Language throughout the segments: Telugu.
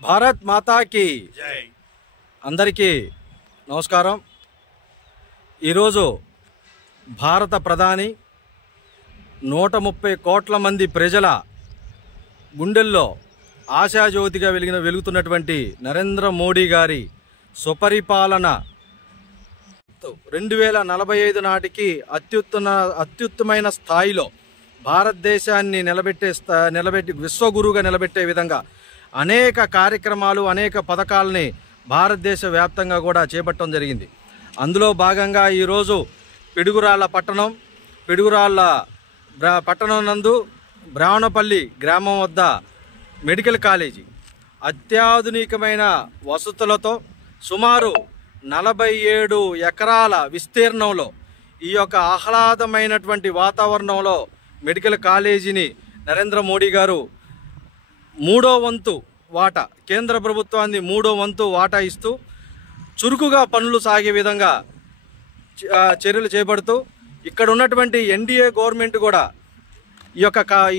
భారత్ మాతాకి జై. అందరికీ నమస్కారం. ఈరోజు భారత ప్రధాని 130 కోట్ల మంది ప్రజల గుండెల్లో ఆశాజ్యోతిగా వెలుగుతున్నటువంటి నరేంద్ర మోడీ గారి సుపరిపాలన 2045 నాటికి అత్యుత్తమైన స్థాయిలో భారతదేశాన్ని నిలబెట్టి విశ్వగురువుగా నిలబెట్టే విధంగా అనేక కార్యక్రమాలు అనేక పథకాలని భారతదేశ వ్యాప్తంగా కూడా చేపట్టడం జరిగింది. అందులో భాగంగా ఈరోజు పిడుగురాళ్ళ పట్టణం నందు బ్రాహ్మణపల్లి గ్రామం వద్ద మెడికల్ కాలేజీ అత్యాధునికమైన వసతులతో సుమారు 47 ఎకరాల విస్తీర్ణంలో ఈ యొక్క ఆహ్లాదమైనటువంటి వాతావరణంలో మెడికల్ కాలేజీని నరేంద్ర మోడీ గారు 3వ వంతు వాటా, కేంద్ర ప్రభుత్వాన్ని 3వ వంతు వాటా ఇస్తూ చురుకుగా పనులు సాగే విధంగా చర్యలు చేపడుతూ ఇక్కడ ఉన్నటువంటి ఎన్డీఏ గవర్నమెంట్ కూడా ఈ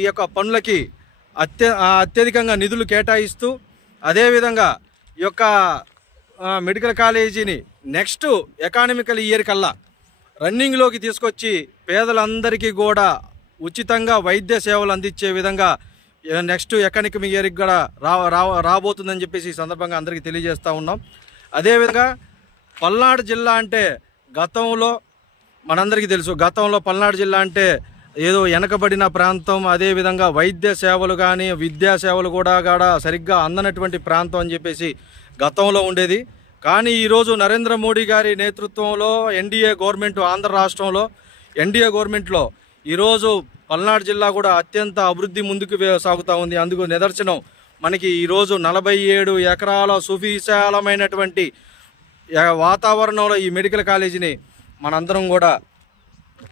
యొక్క పనులకి అత్యధికంగా నిధులు కేటాయిస్తూ అదేవిధంగా ఈ యొక్క మెడికల్ కాలేజీని నెక్స్ట్ ఎకానమికల్ ఇయర్ కల్లా రన్నింగ్లోకి తీసుకొచ్చి పేదలందరికీ కూడా ఉచితంగా వైద్య సేవలు అందించే విధంగా నెక్స్ట్ ఎకానమిక్ ఇయర్కి కూడా రాబోతుందని చెప్పేసి ఈ సందర్భంగా అందరికీ తెలియజేస్తూ ఉన్నాం. అదేవిధంగా పల్నాడు జిల్లా అంటే గతంలో మనందరికీ తెలుసు, గతంలో పల్నాడు జిల్లా అంటే ఏదో వెనకబడిన ప్రాంతం, అదేవిధంగా వైద్య సేవలు కానీ విద్యా సేవలు కూడా సరిగ్గా అందనటువంటి ప్రాంతం అని చెప్పేసి గతంలో ఉండేది. కానీ ఈరోజు నరేంద్ర మోడీ గారి నేతృత్వంలో ఎన్డీఏ గవర్నమెంట్ ఆంధ్ర రాష్ట్రంలో ఎన్డీఏ గవర్నమెంట్లో ఈరోజు పల్నాడు జిల్లా కూడా అత్యంత అభివృద్ధి ముందుకు సాగుతూ ఉంది. అందుకు నిదర్శనం మనకి ఈరోజు 47 ఎకరాల సువిశాలమైనటువంటి వాతావరణంలో ఈ మెడికల్ కాలేజీని మనందరం కూడా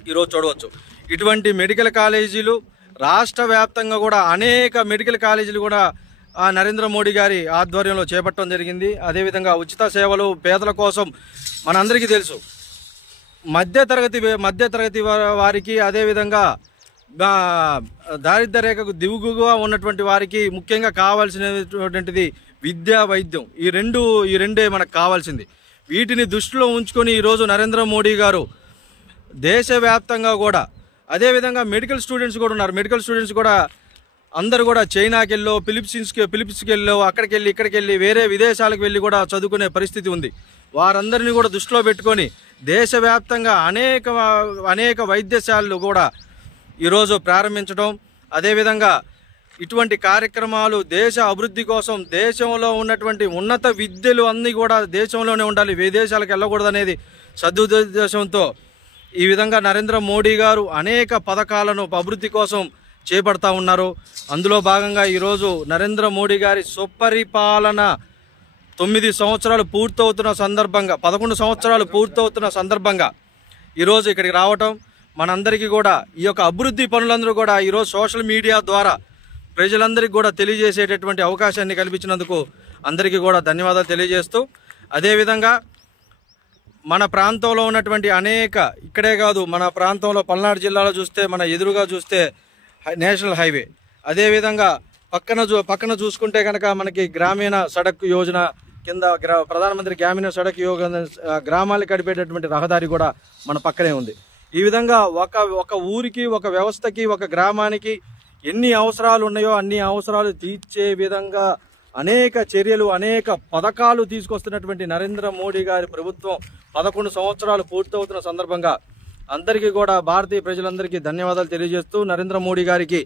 ఈరోజు చూడవచ్చు. ఇటువంటి మెడికల్ కాలేజీలు రాష్ట్ర వ్యాప్తంగా కూడా అనేక మెడికల్ కాలేజీలు కూడా నరేంద్ర మోడీ గారి ఆధ్వర్యంలో చేపట్టడం జరిగింది. అదేవిధంగా ఉచిత సేవలు పేదల కోసం మనందరికీ తెలుసు, మధ్యతరగతి వారికి అదేవిధంగా దారిద్ర్య రేఖకు దిగువగా ఉన్నటువంటి వారికి ముఖ్యంగా కావాల్సినటువంటిది విద్యా వైద్యం. ఈ రెండే మనకు కావాల్సింది. వీటిని దృష్టిలో ఉంచుకొని ఈరోజు నరేంద్ర మోడీ గారు దేశవ్యాప్తంగా కూడా అదేవిధంగా మెడికల్ స్టూడెంట్స్ కూడా ఉన్నారు. మెడికల్ స్టూడెంట్స్ కూడా అందరూ కూడా చైనాకి వెళ్ళో ఫిలిప్పిన్స్కి వెళ్ళో ఇక్కడికి వెళ్ళి వేరే విదేశాలకు వెళ్ళి కూడా చదువుకునే పరిస్థితి ఉంది. వారందరినీ కూడా దృష్టిలో పెట్టుకొని దేశవ్యాప్తంగా అనేక వైద్యశాలలు కూడా ఈరోజు ప్రారంభించడం, అదేవిధంగా ఇటువంటి కార్యక్రమాలు దేశ అభివృద్ధి కోసం దేశంలో ఉన్నటువంటి ఉన్నత విద్యలు అన్నీ కూడా దేశంలోనే ఉండాలి, విదేశాలకు వెళ్ళకూడదనేది సదుద్దేశంతో ఈ విధంగా నరేంద్ర మోడీ గారు అనేక పథకాలను అభివృద్ధి కోసం చేపడతా ఉన్నారు. అందులో భాగంగా ఈరోజు నరేంద్ర మోడీ గారి సుపరిపాలన 9 సంవత్సరాలు పూర్తవుతున్న సందర్భంగా 11 సంవత్సరాలు పూర్తవుతున్న సందర్భంగా ఈరోజు ఇక్కడికి రావటం మనందరికీ కూడా ఈ యొక్క అభివృద్ధి పనులందరూ కూడా ఈరోజు సోషల్ మీడియా ద్వారా ప్రజలందరికీ కూడా తెలియజేసేటటువంటి అవకాశాన్ని కల్పించినందుకు అందరికీ కూడా ధన్యవాదాలు తెలియజేస్తూ, అదేవిధంగా మన ప్రాంతంలో ఉన్నటువంటి ఇక్కడే కాదు, మన ప్రాంతంలో పల్నాడు జిల్లాలో చూస్తే మన ఎదురుగా చూస్తే నేషనల్ హైవే, అదేవిధంగా పక్కన చూసుకుంటే కనుక మనకి గ్రామీణ సడక్ యోజన కింద ప్రధానమంత్రి గ్రామీణ సడక్ యోజన గ్రామాలకు గడిపేటటువంటి రహదారి కూడా మన పక్కనే ఉంది. ఈ విధంగా ఒక ఊరికి, ఒక వ్యవస్థకి, ఒక గ్రామానికి ఎన్ని అవసరాలు ఉన్నాయో అన్ని అవసరాలు తీర్చే విధంగా అనేక చర్యలు అనేక పథకాలు తీసుకొస్తున్నటువంటి నరేంద్ర మోడీ గారి ప్రభుత్వం 11 సంవత్సరాలు పూర్తవుతున్న సందర్భంగా అందరికీ కూడా భారతీయ ప్రజలందరికీ ధన్యవాదాలు తెలియజేస్తూ నరేంద్ర మోడీ గారికి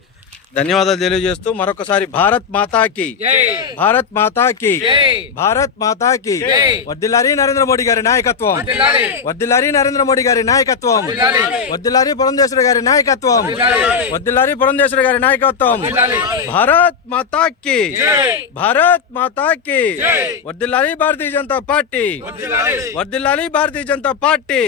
ధన్యవాదాలు తెలియజేస్తూ మరొకసారి భారత్ మాతాకి భారత్ మాతాకి భారత్ మాతాకి వర్ధిల్లాలి నరేంద్ర మోడీ గారి నాయకత్వం, వర్ధిల్లాలి నరేంద్ర మోడీ గారి నాయకత్వం, వర్ధిల్లాలి పురంధేశ్వరి గారి నాయకత్వం, వర్ధిల్లాలి పురంధేశ్వరి గారి నాయకత్వం. భారత్ మాతాకి భారత్ మాతాకి వర్ధిల్లాలి భారతీయ జనతా పార్టీ, వర్ధిల్లాలి భారతీయ జనతా పార్టీ.